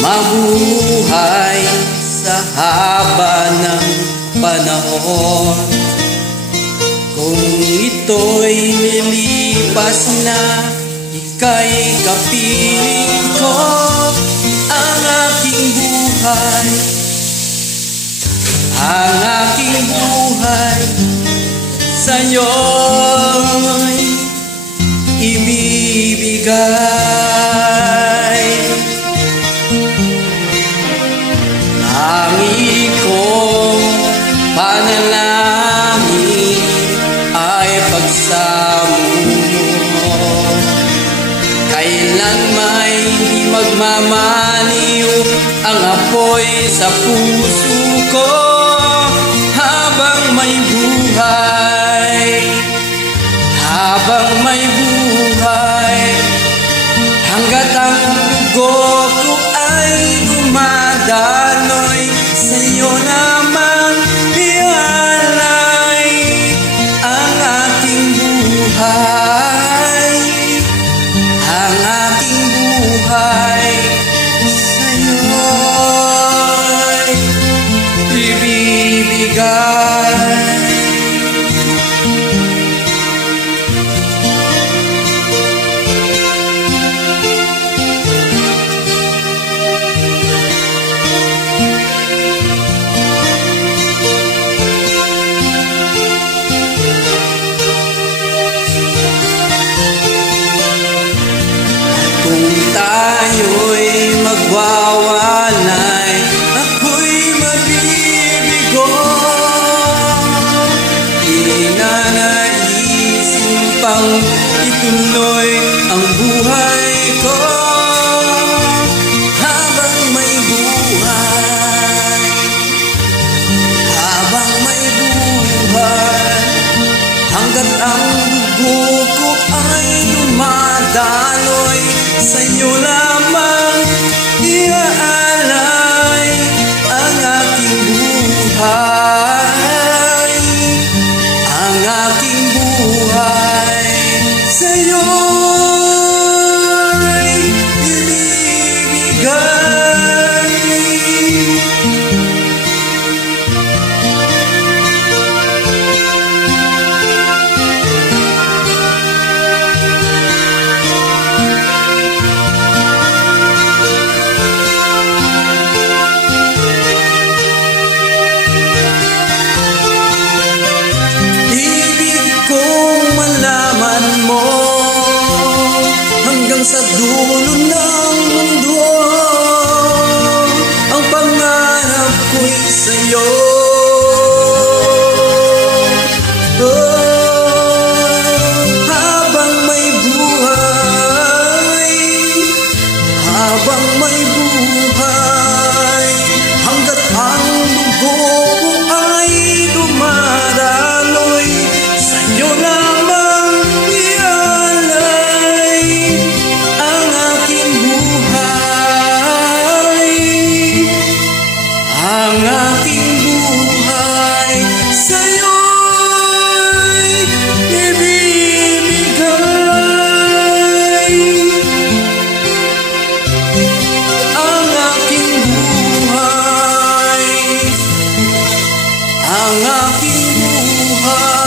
mabuhay sa haba ng panahon. Kung ito'y lilipas na, ika'y kapiling ko. Ang aking buhay, ang aking buhay sa'yo'y ibibigay. Tangi kong panalangin ay pagsamo mo. Kailan may di magmamaliw ang apoy sa puso ko. Habang may buhay, habang may buhay, hanggat ang dugo ko ay dumadaloy, sa'yo naman ialay ang aking buhay, ang aking buhay sa'yo'y ibibigay. Kung tayo'y magwawalay, ako'y mabibigo. Di na naisin pang ituloy ang buhay ko. Habang may buhay, habang may buhay, hanggat ang dugo ko ay dumadaloy, sa'yo lamang iaalay ang aking buhay, ang aking buhay sa'yo'y ibibigay. Hanggang sa dulo ng mundo, ang pangarap ko'y sa'yo. Habang may buhay, habang may buhay, hanggat ang dugo ko ay dumadaloy, sa'yo lamang ialay ang aking buhay, ang aking buhay sa'yo'y ibibigay. Ang aking buhay, ang aking buhay.